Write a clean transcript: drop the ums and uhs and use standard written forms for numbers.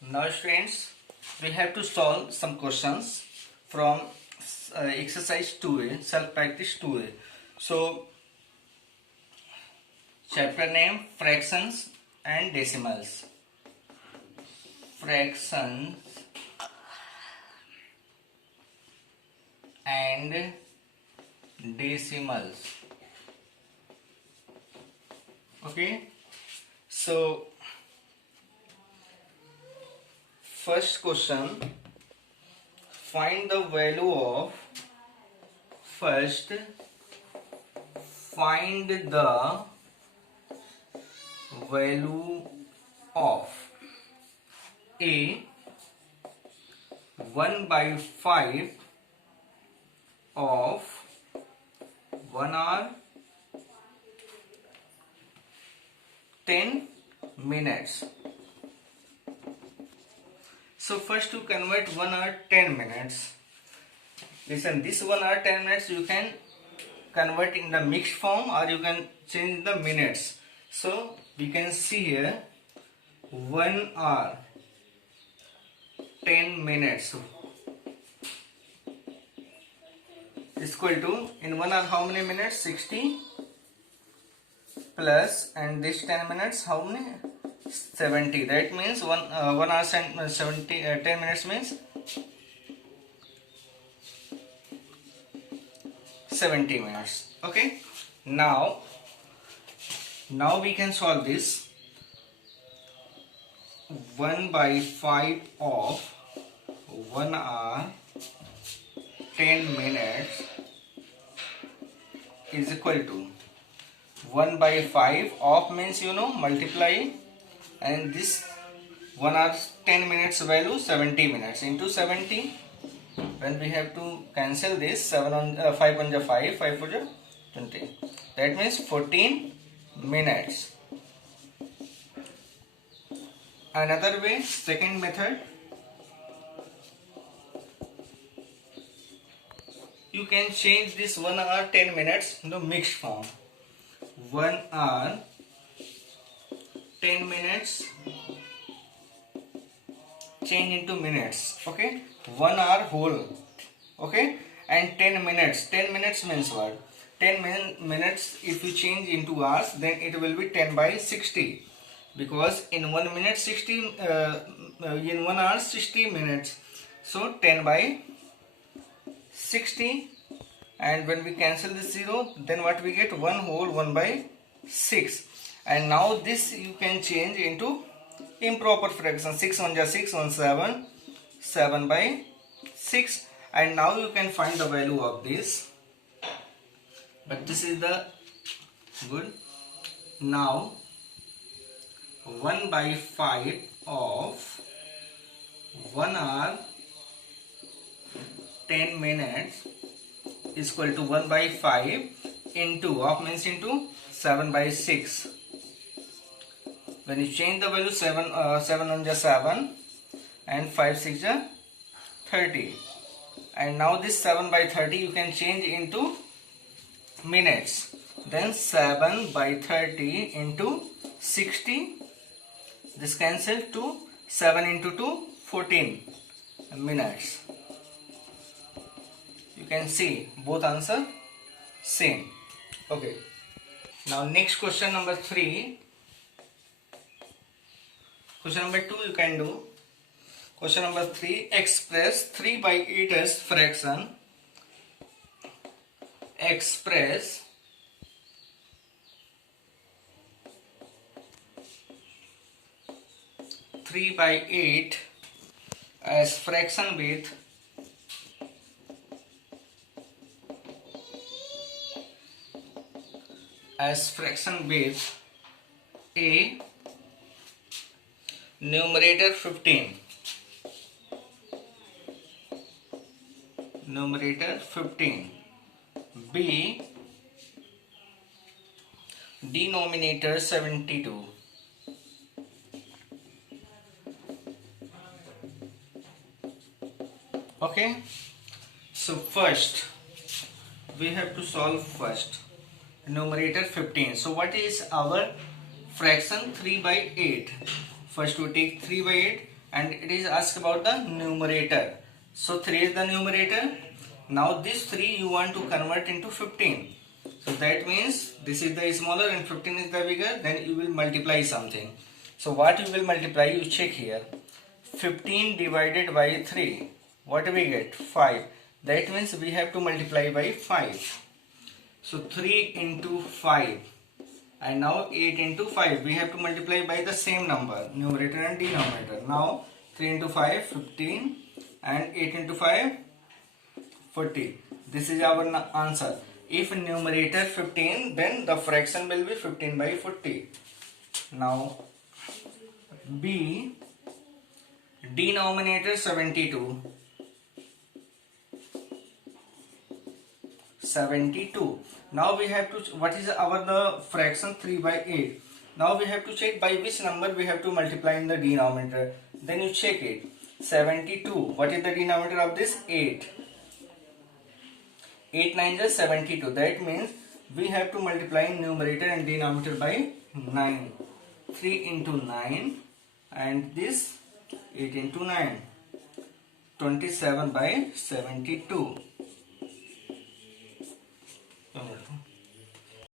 Now students, we have to solve some questions from exercise 2A, self practice 2A. So, chapter name fractions and decimals. Fractions and decimals. Okay, so first question, find the value of find the value of a 1/5 of 1 hour 10 minutes. So first to convert 1 hour 10 minutes. Listen, this 1 hour 10 minutes you can convert in the mixed form or you can change the minutes. So we can see here 1 hour 10 minutes is equal to, in 1 hour how many minutes? 60 plus, and this 10 minutes how many? 70. That means 1 hour 70 10 minutes means 70 minutes. Okay, now we can solve this. 1/5 of 1 hour 10 minutes is equal to 1/5 of means multiply, and this 1 hour 10 minutes value 70 minutes into 70. When we have to cancel this, 7 on 5 on the 5 for the 20, that means 14 minutes. Another way, second method, you can change this 1 hour 10 minutes into mixed form. 1 hour 10 minutes change into minutes. Okay, 1 hour whole. Okay, and 10 minutes means what? 10 minutes if you change into hours, then it will be 10/60, because in 1 minute 60 in 1 hour 60 minutes, so 10/60, and when we cancel the 0, then what we get? 1 whole 1/6. And now this you can change into improper fraction. 6 1 6 1 7 7/6, and now you can find the value of this. But this is the good. Now 1/5 of 1 hour 10 minutes is equal to 1/5 into, of means into 7/6. When you change the value, 7 1 7 and 5 6 30, and now this 7/30 you can change into minutes. Then 7/30 into 60, this cancel to 7 into 2 14 minutes. You can see both answer same. Okay, now next question number 3. Question number 2 you can do. Question number 3, express 3/8 as fraction. Express 3/8 as fraction with a numerator 15, b denominator 72. Okay, so first we have to solve first numerator 15. So what is our fraction? 3/8. First we take 3/8 and it is asked about the numerator. So 3 is the numerator. Now this 3 you want to convert into 15. So that means this is the smaller and 15 is the bigger. Then you will multiply something. So what you will multiply, you check here. 15 divided by 3. What do we get? 5. That means we have to multiply by 5. So 3 into 5. And now 8 into 5. We have to multiply by the same number, numerator and denominator. Now 3 into 5, 15. And 8 into 5, 40. This is our answer. If numerator 15, then the fraction will be 15 by 40. Now B, denominator 72. 72. Now we have to, what is our the fraction? 3 by 8. Now we have to check by which number we have to multiply in the denominator. Then you check it. 72. What is the denominator of this? 8. 8 9 is 72. That means we have to multiply numerator and denominator by 9. 3 into 9 and this 8 into 9. 27 by 72.